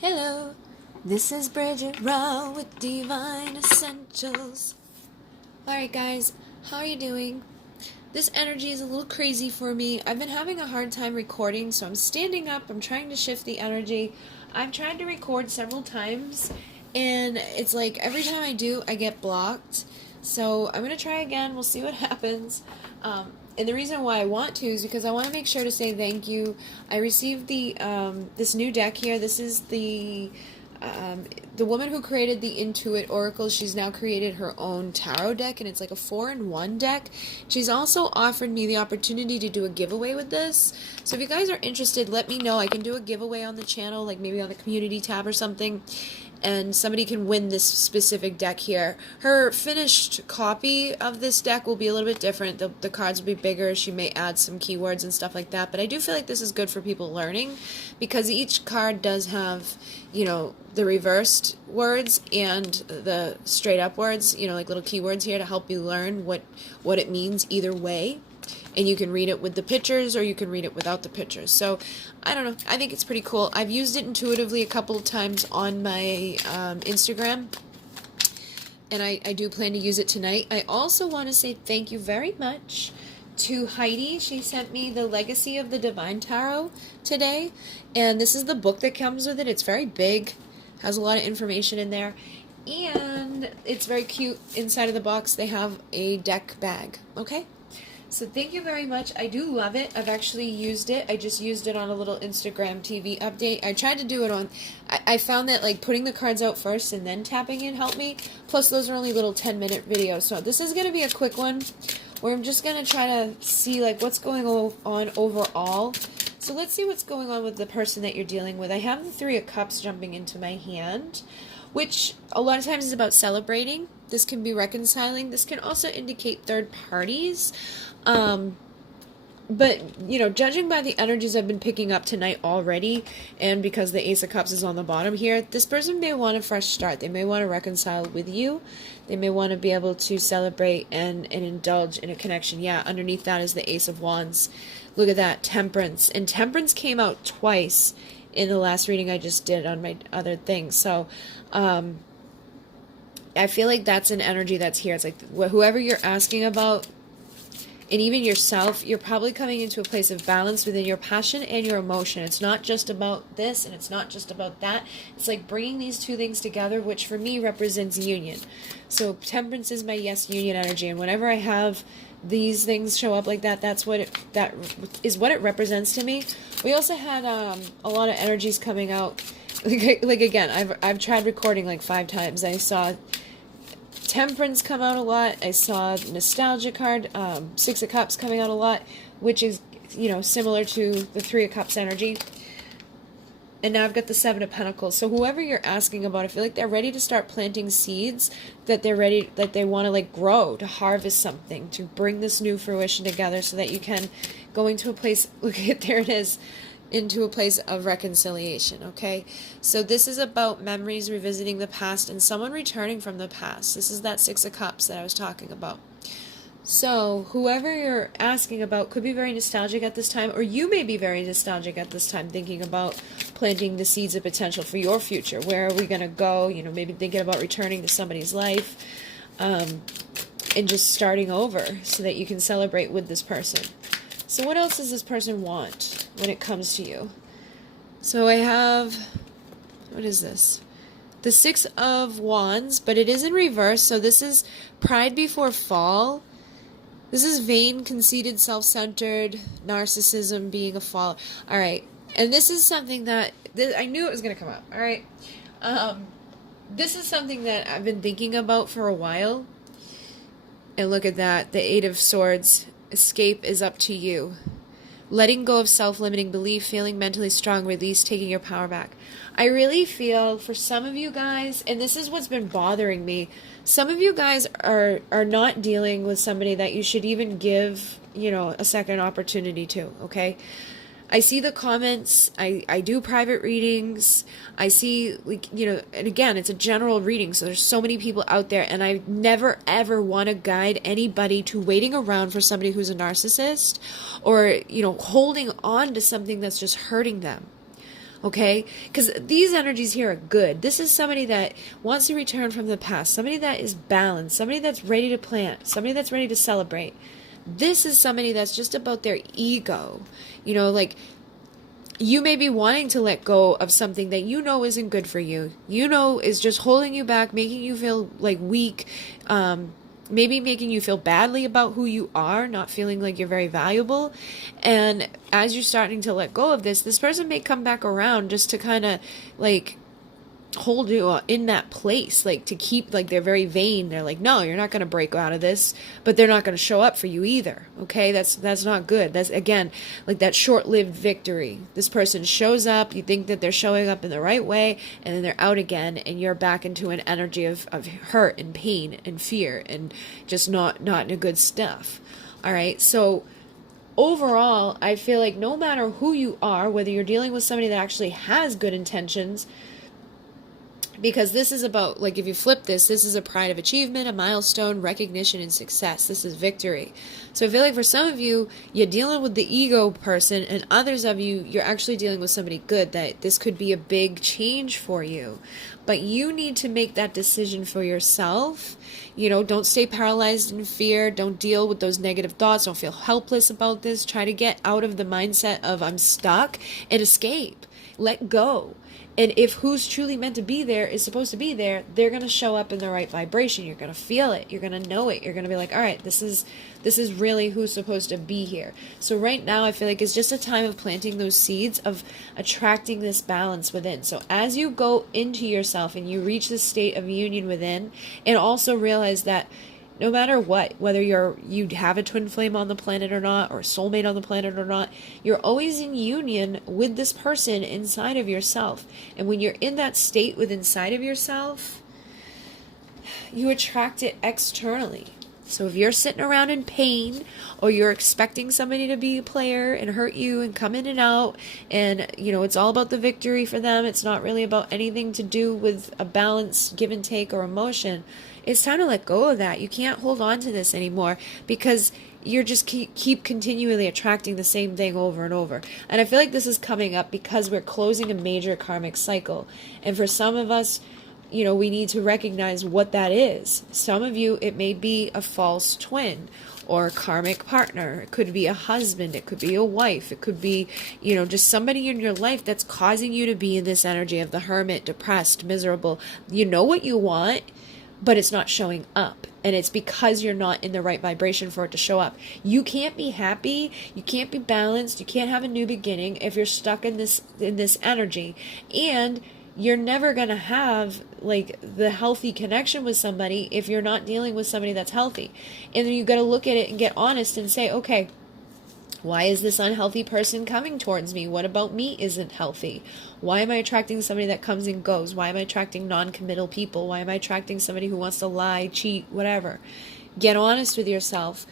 Hello, this is Bridget Rau with Divine Essentials. Alright guys, how are you doing? This energy is a little crazy for me. I've been having a hard time recording, so I'm standing up, I'm trying to shift the energy. I've tried to record several times, and it's like every time I do, I get blocked. So I'm going to try again, we'll see what happens. And the reason why I want to is because I want to make sure to say thank you. I received the this new deck here. This is the woman who created the In2it Oracle. She's now created her own tarot deck, and it's like a 4-in-1 deck. She's also offered me the opportunity to do a giveaway with this. So if you guys are interested, let me know. I can do a giveaway on the channel, like maybe on the community tab or something, and somebody can win this specific deck here. Her finished copy of this deck will be a little bit different. The cards will be bigger. She may add some keywords and stuff like that, but I do feel like this is good for people learning, because each card does have, you know, the reversed words and the straight up words, you know, like little keywords here to help you learn what it means either way. And you can read it with the pictures, or you can read it without the pictures. So, I don't know. I think it's pretty cool. I've used it intuitively a couple of times on my Instagram, and I do plan to use it tonight. I also want to say thank you very much to Heidi. She sent me the Legacy of the Divine Tarot today, and this is the book that comes with it. It's very big, has a lot of information in there, and it's very cute. Inside of the box, they have a deck bag, okay? So thank you very much. I do love it. I've actually used it. I just used it on a little Instagram TV update. I tried to do it on... I found that like putting the cards out first and then tapping it helped me. Plus those are only little 10-minute videos. So this is going to be a quick one where I'm just going to try to see like what's going on overall. So let's see what's going on with the person that you're dealing with. I have the Three of Cups jumping into my hand, which a lot of times is about celebrating. This can be reconciling. This can also indicate third parties. But, you know, judging by the energies I've been picking up tonight already, and because the Ace of Cups is on the bottom here, this person may want a fresh start. They may want to reconcile with you. They may want to be able to celebrate and indulge in a connection. Yeah, underneath that is the Ace of Wands. Look at that, Temperance. And Temperance came out twice in the last reading I just did on my other thing. So, I feel like that's an energy that's here. It's like whoever you're asking about, and even yourself, you're probably coming into a place of balance within your passion and your emotion. It's not just about this, and it's not just about that. It's like bringing these two things together, which for me represents union. So Temperance is my yes union energy, and whenever I have these things show up like that, that is what it represents to me. We also had a lot of energies coming out. Like again, I've tried recording like 5 times. I saw Temperance come out a lot. I saw Nostalgia card, Six of Cups coming out a lot, which is, you know, similar to the Three of Cups energy. And now I've got the Seven of Pentacles. So whoever you're asking about, I feel like they're ready to start planting seeds, that they're ready, that they want to like grow, to harvest something, to bring this new fruition together so that you can go into a place, look at, there it is, into a place of reconciliation, okay? So this is about memories, revisiting the past, and someone returning from the past. This is that Six of Cups that I was talking about. So whoever you're asking about could be very nostalgic at this time, or you may be very nostalgic at this time, thinking about planting the seeds of potential for your future. Where are we going to go? You know, maybe thinking about returning to somebody's life, and just starting over so that you can celebrate with this person. So what else does this person want when it comes to you? So I have, what is this? The Six of Wands, but it is in reverse. So this is pride before fall. This is vain, conceited, self-centered, narcissism, being a fall. All right. And this is something that, I knew it was going to come up. All right. This is something that I've been thinking about for a while. And look at that. The Eight of Swords. Escape is up to you. Letting go of self-limiting belief, feeling mentally strong, release, taking your power back. I really feel for some of you guys, and this is what's been bothering me, some of you guys are not dealing with somebody that you should even give, you know, a second opportunity to, okay? I see the comments, I do private readings, I see, like, you know, and again, it's a general reading, so there's so many people out there, and I never ever want to guide anybody to waiting around for somebody who's a narcissist, or, you know, holding on to something that's just hurting them. Okay? Because these energies here are good. This is somebody that wants to return from the past, somebody that is balanced, somebody that's ready to plant, somebody that's ready to celebrate. This is somebody that's just about their ego. You know, like, you may be wanting to let go of something that you know isn't good for you. You know is just holding you back, making you feel like weak, maybe making you feel badly about who you are, not feeling like you're very valuable. And as you're starting to let go of this person may come back around just to kind of like hold you in that place, like to keep, like, they're very vain. They're like, no, you're not going to break out of this, but they're not going to show up for you either. Okay, that's not good. That's, again, like that short-lived victory. This person shows up, you think that they're showing up in the right way, and then they're out again, and you're back into an energy of hurt and pain and fear and just not in a good stuff. All right, so overall, I feel like no matter who you are, whether you're dealing with somebody that actually has good intentions, because this is about, like, if you flip this is a pride of achievement, a milestone, recognition, and success. This is victory. So I feel like for some of you, you're dealing with the ego person, and others of you, you're actually dealing with somebody good, that this could be a big change for you. But you need to make that decision for yourself. You know, don't stay paralyzed in fear. Don't deal with those negative thoughts. Don't feel helpless about this. Try to get out of the mindset of I'm stuck and escape. Let go. And if who's truly meant to be there is supposed to be there, they're going to show up in the right vibration. You're going to feel it. You're going to know it. You're going to be like, all right, this is really who's supposed to be here. So right now, I feel like it's just a time of planting those seeds, of attracting this balance within. So as you go into yourself and you reach this state of union within, and also realize that no matter what, whether you have a twin flame on the planet or not, or a soulmate on the planet or not, you're always in union with this person inside of yourself. And when you're in that state with inside of yourself, you attract it externally. So if you're sitting around in pain, or you're expecting somebody to be a player and hurt you and come in and out, and you know it's all about the victory for them, it's not really about anything to do with a balance, give and take, or emotion, it's time to let go of that. You can't hold on to this anymore, because you're just keep continually attracting the same thing over and over. And I feel like this is coming up because we're closing a major karmic cycle. And for some of us, you know, we need to recognize what that is. Some of you, it may be a false twin or a karmic partner. It could be a husband. It could be a wife. It could be, you know, just somebody in your life that's causing you to be in this energy of the hermit, depressed, miserable. You know what you want, but it's not showing up. And it's because you're not in the right vibration for it to show up. You can't be happy. You can't be balanced. You can't have a new beginning if you're stuck in this energy. And you're never going to have like the healthy connection with somebody if you're not dealing with somebody that's healthy. And then you got to look at it and get honest and say, okay, why is this unhealthy person coming towards me? What about me isn't healthy? Why am I attracting somebody that comes and goes? Why am I attracting non-committal people? Why am I attracting somebody who wants to lie, cheat, whatever? Get honest with yourself.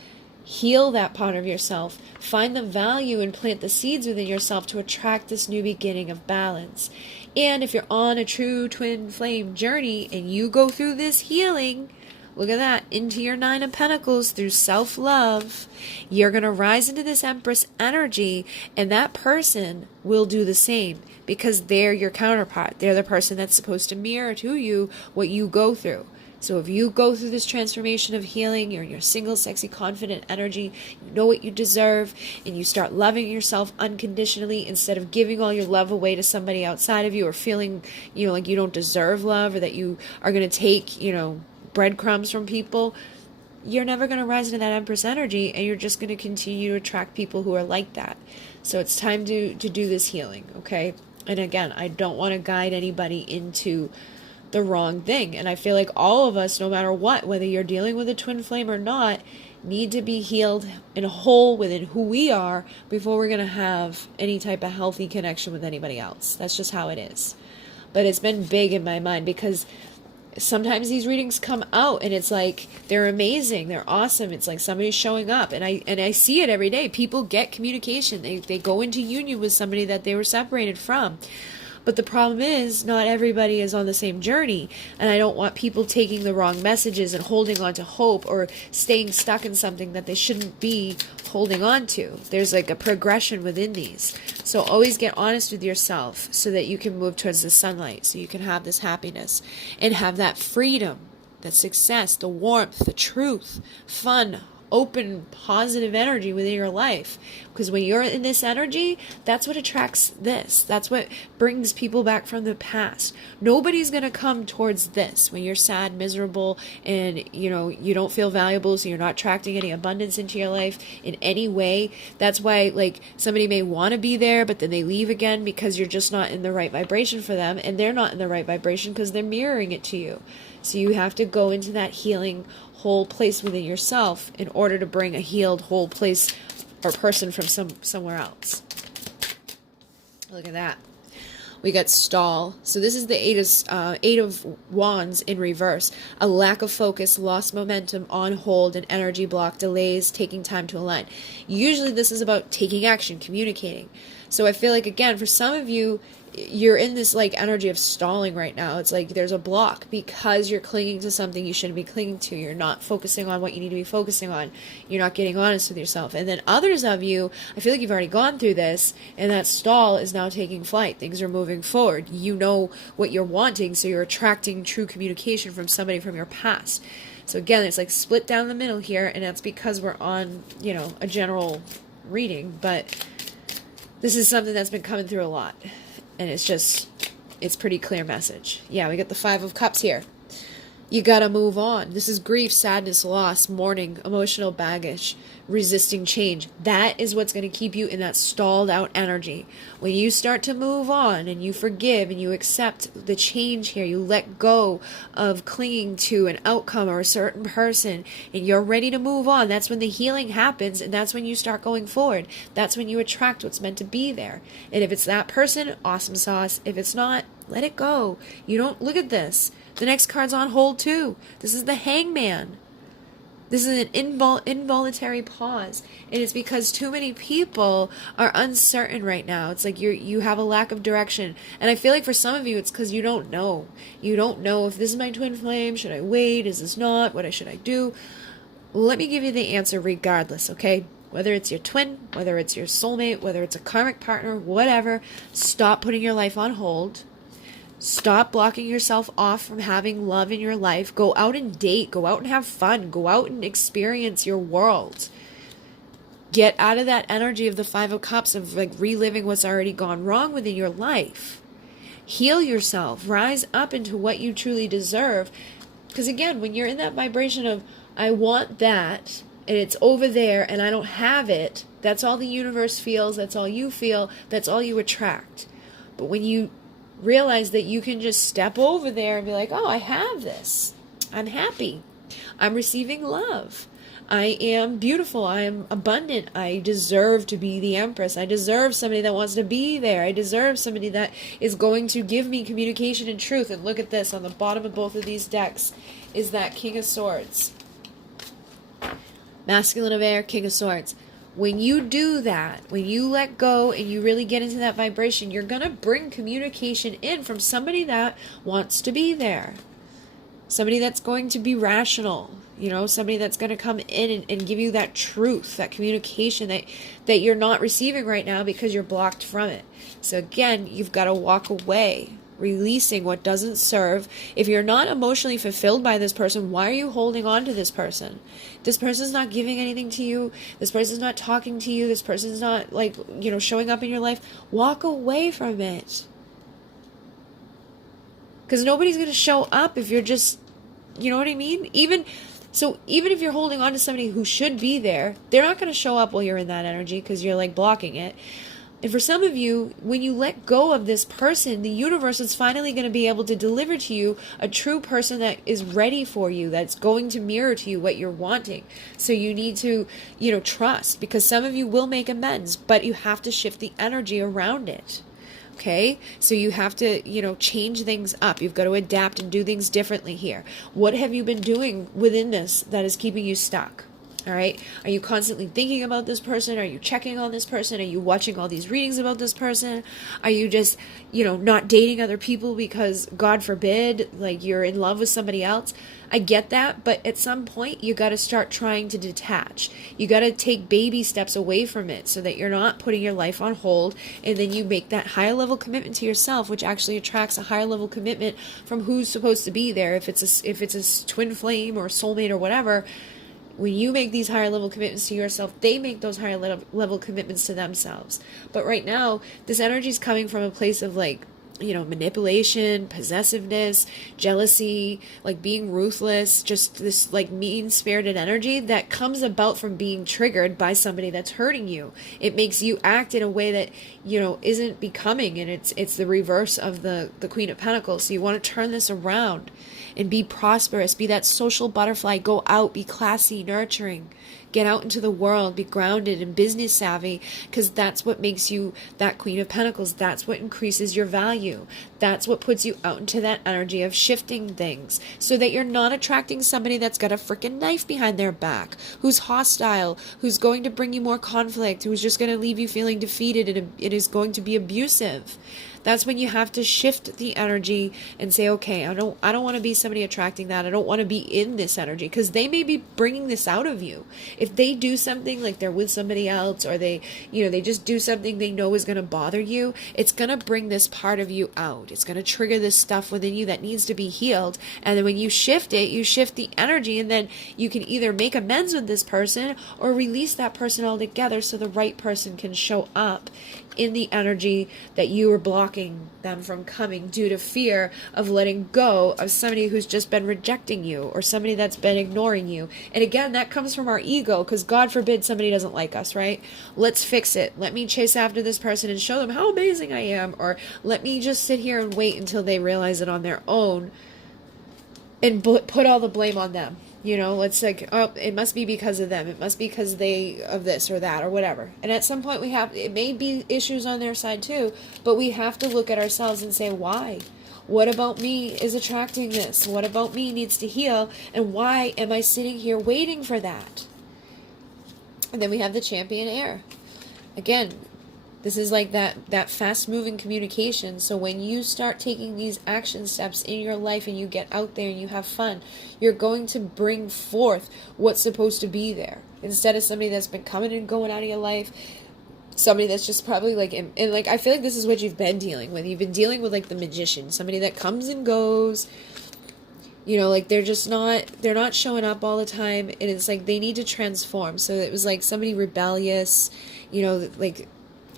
Heal that part of yourself. Find the value and plant the seeds within yourself to attract this new beginning of balance. And if you're on a true twin flame journey and you go through this healing, look at that, into your Nine of Pentacles through self-love, you're going to rise into this Empress energy, and that person will do the same because they're your counterpart. They're the person that's supposed to mirror to you what you go through. So if you go through this transformation of healing, you're in your single, sexy, confident energy, you know what you deserve, and you start loving yourself unconditionally instead of giving all your love away to somebody outside of you, or feeling, you know, like you don't deserve love, or that you are going to take, you know, breadcrumbs from people. You're never going to rise into that Empress energy, and you're just going to continue to attract people who are like that. So it's time to do this healing, okay? And again, I don't want to guide anybody into the wrong thing. And I feel like all of us, no matter what, whether you're dealing with a twin flame or not, need to be healed and whole within who we are before we're going to have any type of healthy connection with anybody else. That's just how it is. But it's been big in my mind because sometimes these readings come out and it's like they're amazing, they're awesome, it's like somebody's showing up, and I see it every day. People get communication, they go into union with somebody that they were separated from. But the problem is not everybody is on the same journey, and I don't want people taking the wrong messages and holding on to hope or staying stuck in something that they shouldn't be holding on to. There's like a progression within these. So always get honest with yourself so that you can move towards the sunlight, so you can have this happiness and have that freedom, that success, the warmth, the truth, fun, open, positive energy within your life. Because when you're in this energy, that's what attracts this. That's what brings people back from the past. Nobody's going to come towards this when you're sad, miserable, and you don't feel valuable, so you're not attracting any abundance into your life in any way. That's why like somebody may want to be there, but then they leave again because you're just not in the right vibration for them, and they're not in the right vibration because they're mirroring it to you. So you have to go into that healing whole place within yourself in order to bring a healed whole place or person from somewhere else. Look at that. We got stall. So this is the eight of wands in reverse. A lack of focus, lost momentum, on hold, and energy block, delays, taking time to align. Usually this is about taking action, communicating. So I feel like, again, for some of you, you're in this like energy of stalling right now. It's like there's a block because you're clinging to something you shouldn't be clinging to. You're not focusing on what you need to be focusing on. You're not getting honest with yourself. And then others of you, I feel like you've already gone through this, and that stall is now taking flight. Things are moving forward. You know what you're wanting, so you're attracting true communication from somebody from your past. So again, it's like split down the middle here, and that's because we're on, a general reading, but this is something that's been coming through a lot. And it's pretty clear message. Yeah, we got the 5 of Cups here. You gotta move on. This is grief, sadness, loss, mourning, emotional baggage, resisting change. That is what's going to keep you in that stalled out energy. When you start to move on and you forgive and you accept the change here, you let go of clinging to an outcome or a certain person, and you're ready to move on, that's when the healing happens, and that's when you start going forward. That's when you attract what's meant to be there. And if it's that person, awesome sauce. If it's not, let it go. You don't look at this. The next card's on hold too. This is the Hangman. This is an involuntary pause. And it's because too many people are uncertain right now. It's like you have a lack of direction. And I feel like for some of you, it's because you don't know. You don't know if this is my twin flame. Should I wait? Is this not? What should I do? Let me give you the answer regardless, okay? Whether it's your twin, whether it's your soulmate, whether it's a karmic partner, whatever, stop putting your life on hold. Stop blocking yourself off from having love in your life. Go out and date. Go out and have fun. Go out and experience your world. Get out of that energy of the 5 of Cups of like reliving what's already gone wrong within your life. Heal yourself. Rise up into what you truly deserve. Because again, when you're in that vibration of, I want that, and it's over there, and I don't have it, that's all the universe feels. That's all you feel. That's all you attract. But when you realize that you can just step over there and be like, oh, I have this. I'm happy. I'm receiving love. I am beautiful. I am abundant. I deserve to be the Empress. I deserve somebody that wants to be there. I deserve somebody that is going to give me communication and truth. And look at this. On the bottom of both of these decks is that King of Swords. Masculine of air, King of Swords. When you do that, when you let go and you really get into that vibration, you're going to bring communication in from somebody that wants to be there. Somebody that's going to be rational, somebody that's going to come in and give you that truth, that communication that you're not receiving right now because you're blocked from it. So again, you've got to walk away, releasing what doesn't serve. If you're not emotionally fulfilled by this person, why are you holding on to this person? This person's not giving anything to you. This person's not talking to you. This person's not showing up in your life. Walk away from it. Because nobody's going to show up if you're just, you know what I mean? Even if you're holding on to somebody who should be there, they're not going to show up while you're in that energy because you're like blocking it. And for some of you, when you let go of this person, the universe is finally going to be able to deliver to you a true person that is ready for you, that's going to mirror to you what you're wanting. So you need to, trust, because some of you will make amends, but you have to shift the energy around it. Okay? So you have to, change things up. You've got to adapt and do things differently here. What have you been doing within this that is keeping you stuck? All right. Are you constantly thinking about this person? Are you checking on this person? Are you watching all these readings about this person? Are you just, not dating other people because, God forbid, like you're in love with somebody else? I get that, but at some point you got to start trying to detach. You got to take baby steps away from it so that you're not putting your life on hold, and then you make that higher level commitment to yourself, which actually attracts a higher level commitment from who's supposed to be there. If it's a twin flame or soulmate or whatever, when you make these higher level commitments to yourself, they make those higher level commitments to themselves. But right now, this energy is coming from a place of manipulation, possessiveness, jealousy, like being ruthless, just this like mean-spirited energy that comes about from being triggered by somebody that's hurting you. It makes you act in a way that, isn't becoming, and it's the reverse of the Queen of Pentacles. So you want to turn this around and be prosperous, be that social butterfly, go out, be classy, nurturing, get out into the world, be grounded and business savvy, because that's what makes you that Queen of Pentacles. That's what increases your value. That's what puts you out into that energy of shifting things so that you're not attracting somebody that's got a freaking knife behind their back, who's hostile, who's going to bring you more conflict, who's just going to leave you feeling defeated, and it is going to be abusive. That's when you have to shift the energy and say, okay, I don't want to be somebody attracting that. I don't want to be in this energy, because they may be bringing this out of you. If they do something like they're with somebody else, or they just do something they know is going to bother you, it's going to bring this part of you out. It's going to trigger this stuff within you that needs to be healed. And then when you shift it, you shift the energy, and then you can either make amends with this person or release that person altogether so the right person can show up in the energy that you were blocking them from coming due to fear of letting go of somebody who's just been rejecting you, or somebody that's been ignoring you. And again, that comes from our ego, because God forbid somebody doesn't like us, right? Let's fix it. Let me chase after this person and show them how amazing I am, or let me just sit here and wait until they realize it on their own and put all the blame on them. It's like, oh, it must be because of them. It must be because of this or that or whatever. And at some point it may be issues on their side too, but we have to look at ourselves and say, why? What about me is attracting this? What about me needs to heal? And why am I sitting here waiting for that? And then we have the Champion Air. Again, this is like that fast-moving communication. So when you start taking these action steps in your life and you get out there and you have fun, you're going to bring forth what's supposed to be there. Instead of somebody that's been coming and going out of your life, somebody that's just probably like, and like, I feel like this is what you've been dealing with. You've been dealing with like the magician, somebody that comes and goes, like they're not showing up all the time. And it's like they need to transform. So it was like somebody rebellious, like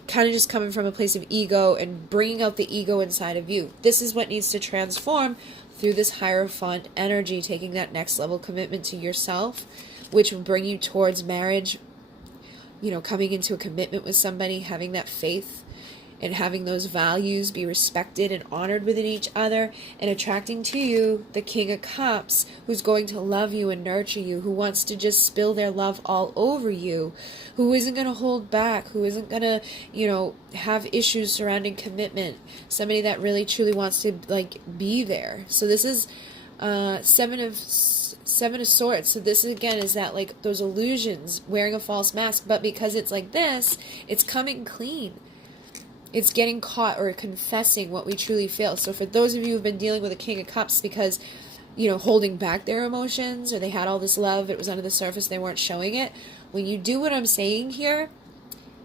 kind of just coming from a place of ego and bringing out the ego inside of you. This is what needs to transform through this Hierophant energy, taking that next level commitment to yourself, which will bring you towards marriage, coming into a commitment with somebody, having that faith and having those values be respected and honored within each other, and attracting to you the King of Cups, who's going to love you and nurture you, who wants to just spill their love all over you, who isn't going to hold back, who isn't going to, have issues surrounding commitment, somebody that really truly wants to like be there. So this is Seven of Swords. So this again is that like those illusions, wearing a false mask, but because it's like this, it's coming clean. It's getting caught or confessing what we truly feel. So for those of you who've been dealing with a King of Cups because, holding back their emotions, or they had all this love, it was under the surface, they weren't showing it. When you do what I'm saying here,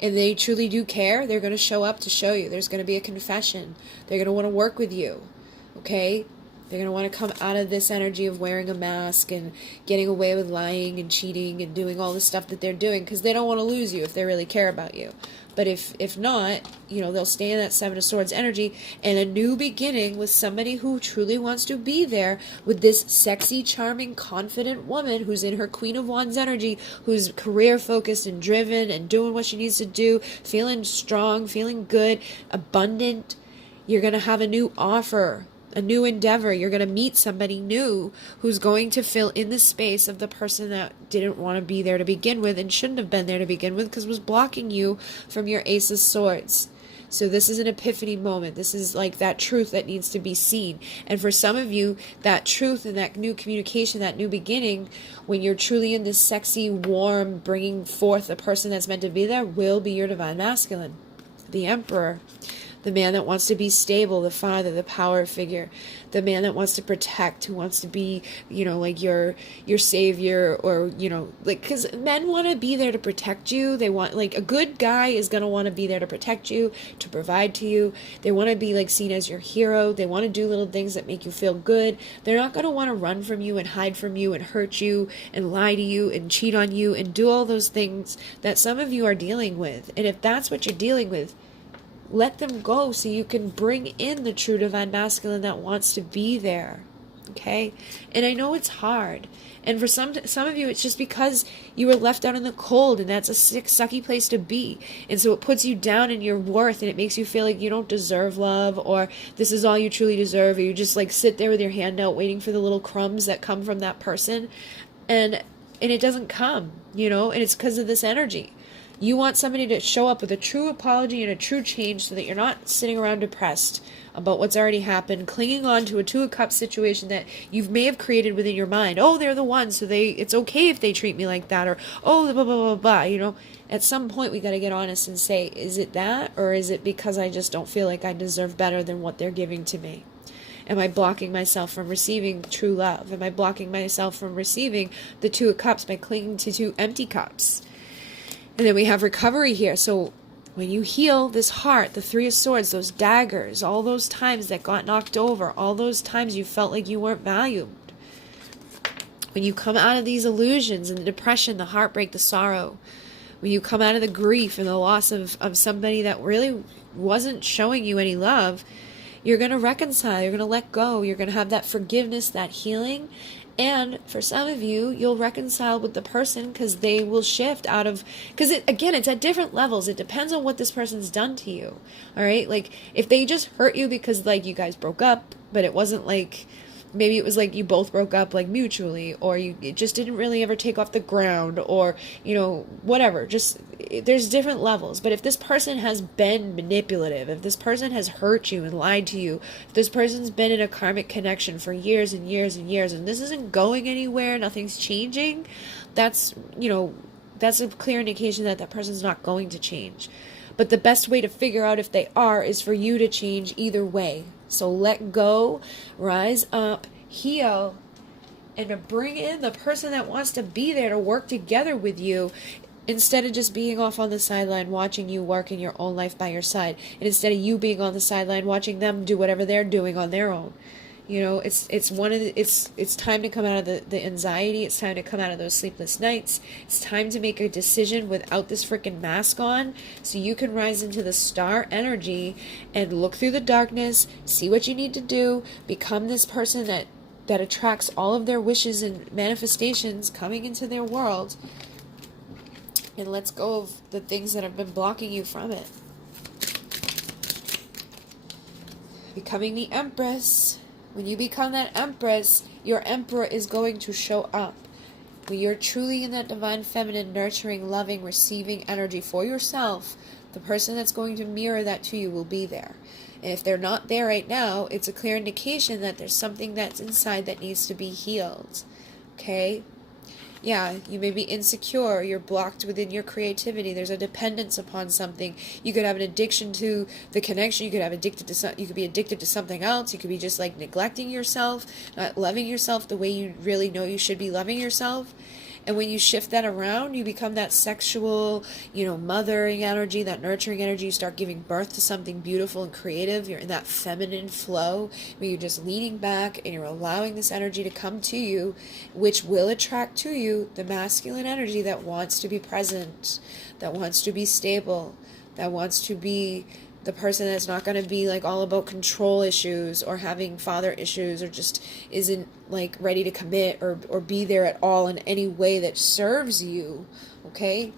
and they truly do care, they're going to show up to show you. There's going to be a confession. They're going to want to work with you. Okay? They're going to want to come out of this energy of wearing a mask and getting away with lying and cheating and doing all the stuff that they're doing, because they don't want to lose you if they really care about you. But if not, they'll stay in that Seven of Swords energy, and a new beginning with somebody who truly wants to be there with this sexy, charming, confident woman who's in her Queen of Wands energy, who's career focused and driven and doing what she needs to do, feeling strong, feeling good, abundant. You're going to have a new offer, a new endeavor. You're going to meet somebody new who's going to fill in the space of the person that didn't want to be there to begin with and shouldn't have been there to begin with because was blocking you from your Ace of Swords. So this is an epiphany moment. This is like that truth that needs to be seen. And for some of you, that truth and that new communication, that new beginning, when you're truly in this sexy, warm, bringing forth the person that's meant to be there, will be your divine masculine, the Emperor. The man that wants to be stable, the father, the power figure, the man that wants to protect, who wants to be, like your savior, or, like, because men want to be there to protect you. They want, like, a good guy is going to want to be there to protect you, to provide to you. They want to be, like, seen as your hero. They want to do little things that make you feel good. They're not going to want to run from you and hide from you and hurt you and lie to you and cheat on you and do all those things that some of you are dealing with. And if that's what you're dealing with, let them go so you can bring in the true divine masculine that wants to be there. Okay? And I know it's hard. And for some of you, it's just because you were left out in the cold, and that's a sick, sucky place to be. And so it puts you down in your worth, and it makes you feel like you don't deserve love, or this is all you truly deserve, or you just like sit there with your hand out waiting for the little crumbs that come from that person. And it doesn't come, and it's because of this energy. You want somebody to show up with a true apology and a true change so that you're not sitting around depressed about what's already happened, clinging on to a Two of Cups situation that you may have created within your mind. Oh, they're the ones, so it's okay if they treat me like that, or oh, blah, blah, blah, blah, At some point, we got to get honest and say, is it that, or is it because I just don't feel like I deserve better than what they're giving to me? Am I blocking myself from receiving true love? Am I blocking myself from receiving the Two of Cups by clinging to two empty cups? And then we have recovery here. So when you heal this heart, the Three of Swords, those daggers, all those times that got knocked over, all those times you felt like you weren't valued. When you come out of these illusions and the depression, the heartbreak, the sorrow, when you come out of the grief and the loss of somebody that really wasn't showing you any love, you're going to reconcile, you're going to let go, you're going to have that forgiveness, that healing. And for some of you, you'll reconcile with the person because they will shift out of, because it's at different levels. It depends on what this person's done to you. All right. Like if they just hurt you because like you guys broke up, but it wasn't like, maybe it was like you both broke up like mutually, or it just didn't really ever take off the ground, or, whatever. Just, there's different levels. But if this person has been manipulative, if this person has hurt you and lied to you, if this person's been in a karmic connection for years and years and years, and this isn't going anywhere, nothing's changing, that's a clear indication that that person's not going to change. But the best way to figure out if they are is for you to change either way. So let go, rise up, heal, and to bring in the person that wants to be there to work together with you, instead of just being off on the sideline watching you work in your own life by your side, and instead of you being on the sideline watching them do whatever they're doing on their own. It's time to come out of the anxiety. It's time to come out of those sleepless nights. It's time to make a decision without this freaking mask on, so you can rise into the star energy and look through the darkness, see what you need to do, become this person that attracts all of their wishes and manifestations coming into their world, and lets go of the things that have been blocking you from it. Becoming the Empress. When you become that Empress, your Emperor is going to show up. When you're truly in that divine feminine, nurturing, loving, receiving energy for yourself, the person that's going to mirror that to you will be there. And if they're not there right now, it's a clear indication that there's something that's inside that needs to be healed. Okay? Yeah, you may be insecure, you're blocked within your creativity, there's a dependence upon something. You could have an addiction to the connection, you could be addicted to something else, you could be just like neglecting yourself, not loving yourself the way you really know you should be loving yourself. And when you shift that around, you become that sexual, mothering energy, that nurturing energy. You start giving birth to something beautiful and creative. You're in that feminine flow where you're just leaning back and you're allowing this energy to come to you, which will attract to you the masculine energy that wants to be present, that wants to be stable, that wants to be the person that's not going to be like all about control issues or having father issues, or just isn't like ready to commit or be there at all in any way that serves you. Okay,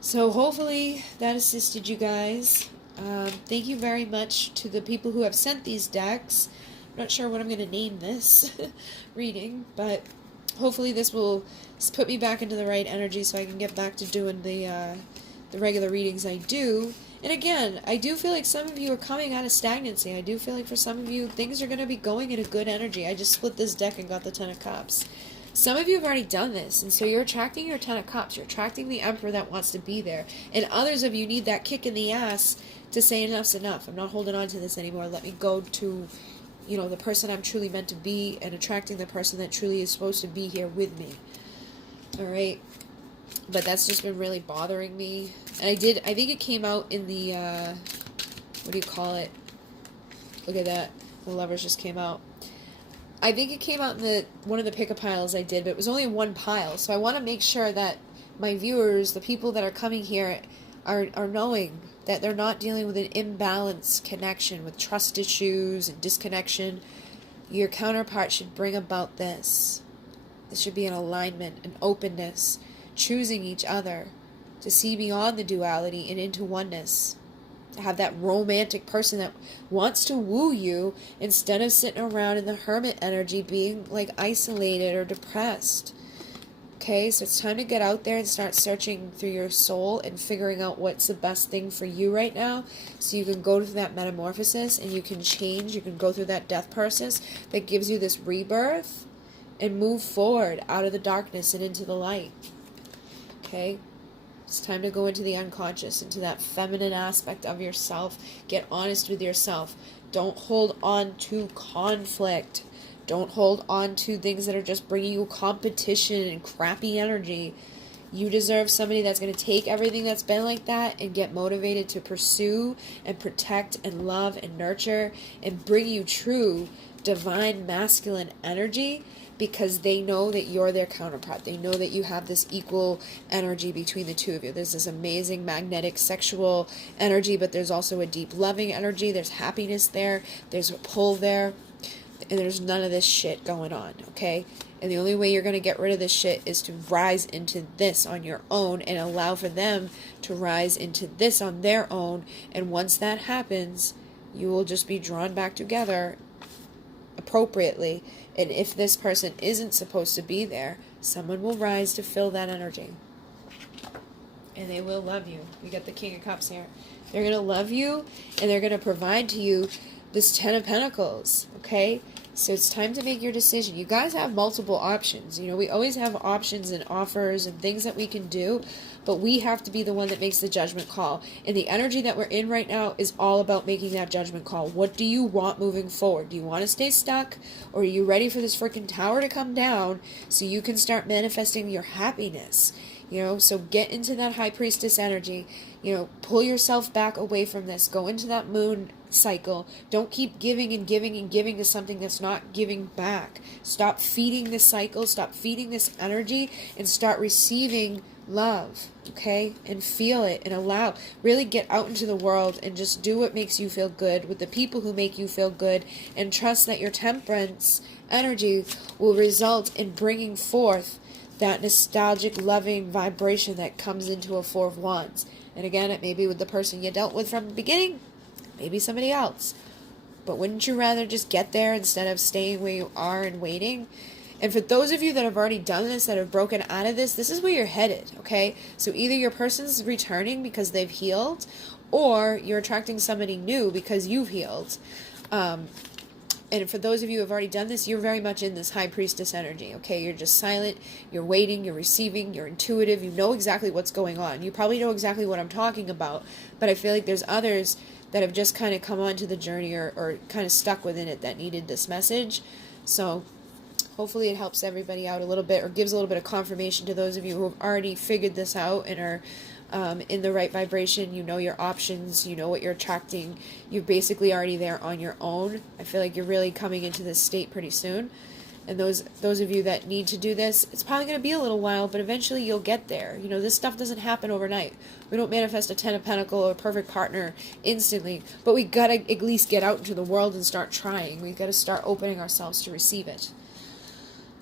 so hopefully that assisted you guys. Thank you very much to the people who have sent these decks. I'm not sure what I'm going to name this reading, but hopefully this will put me back into the right energy so I can get back to doing the regular readings I do. And again, I do feel like some of you are coming out of stagnancy. I do feel like for some of you, things are going to be going in a good energy. I just split this deck and got the Ten of Cups. Some of you have already done this, and so you're attracting your Ten of Cups. You're attracting the Emperor that wants to be there. And others of you need that kick in the ass to say enough's enough. I'm not holding on to this anymore. Let me go to, you know, the person I'm truly meant to be and attracting the person that truly is supposed to be here with me. All right. But that's just been really bothering me. And I think it came out in the, what do you call it? Look at that. The Lovers just came out. I think it came out in the one of the pick-a piles I did, but it was only one pile. So I want to make sure that my viewers, the people that are coming here, are knowing that they're not dealing with an imbalanced connection with trust issues and disconnection. Your counterpart should bring about this. This should be an alignment, an openness, choosing each other to see beyond the duality and into oneness. To have that romantic person that wants to woo you instead of sitting around in the hermit energy being like isolated or depressed. Okay, so it's time to get out there and start searching through your soul and figuring out what's the best thing for you right now, so you can go through that metamorphosis and you can change, you can go through that death process that gives you this rebirth and move forward out of the darkness and into the light. Okay? It's time to go into the unconscious, into that feminine aspect of yourself. Get honest with yourself. Don't hold on to conflict. Don't hold on to things that are just bringing you competition and crappy energy. You deserve somebody that's going to take everything that's been like that and get motivated to pursue and protect and love and nurture and bring you true divine masculine energy, because they know that you're their counterpart. They know that you have this equal energy between the two of you. There's this amazing magnetic sexual energy, but there's also a deep loving energy. There's happiness there. There's a pull there. And there's none of this shit going on, okay? And the only way you're going to get rid of this shit is to rise into this on your own and allow for them to rise into this on their own. And once that happens, you will just be drawn back together appropriately. And if this person isn't supposed to be there, someone will rise to fill that energy. And they will love you. We got the King of Cups here. They're going to love you, and they're going to provide to you this Ten of Pentacles, okay? So it's time to make your decision. You guys have multiple options. You know, we always have options and offers and things that we can do, but we have to be the one that makes the judgment call. And the energy that we're in right now is all about making that judgment call. What do you want moving forward? Do you want to stay stuck, or are you ready for this freaking tower to come down so you can start manifesting your happiness? You know, so get into that High Priestess energy. You know, pull yourself back away from this. Go into that moon cycle. Don't keep giving and giving and giving to something that's not giving back. Stop feeding this cycle. Stop feeding this energy and start receiving love, okay? And feel it and allow. Really get out into the world and just do what makes you feel good with the people who make you feel good, and trust that your temperance energy will result in bringing forth that nostalgic, loving vibration that comes into a Four of Wands. And again, it may be with the person you dealt with from the beginning, maybe somebody else. But wouldn't you rather just get there instead of staying where you are and waiting? And for those of you that have already done this, that have broken out of this is where you're headed, okay? So either your person's returning because they've healed, or you're attracting somebody new because you've healed. And for those of you who have already done this, you're very much in this High Priestess energy, okay? You're just silent, you're waiting, you're receiving, you're intuitive, you know exactly what's going on. You probably know exactly what I'm talking about, but I feel like there's others that have just kind of come onto the journey or kind of stuck within it that needed this message. So hopefully it helps everybody out a little bit, or gives a little bit of confirmation to those of you who have already figured this out and are in the right vibration. You know your options, you know what you're attracting, you're basically already there on your own. I feel like you're really coming into this state pretty soon. And those of you that need to do this, it's probably going to be a little while, but eventually you'll get there. You know, this stuff doesn't happen overnight. We don't manifest a Ten of Pentacles or a perfect partner instantly, but we got to at least get out into the world and start trying. We got to start opening ourselves to receive it.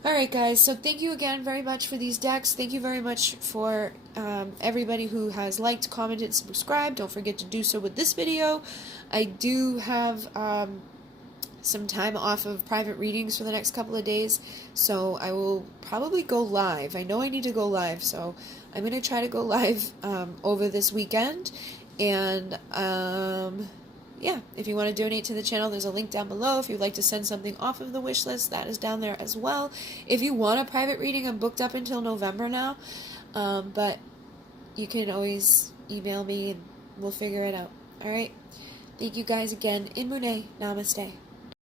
Alright guys, so thank you again very much for these decks. Thank you very much for everybody who has liked, commented, subscribed. Don't forget to do so with this video. I do have some time off of private readings for the next couple of days, so I will probably go live. I know I need to go live, so I'm going to try to go live over this weekend. And yeah, if you want to donate to the channel, there's a link down below. If you'd like to send something off of the wish list, that is down there as well. If you want a private reading, I'm booked up until November now, but you can always email me and we'll figure it out. All right. Thank you guys again. In Mune. Namaste.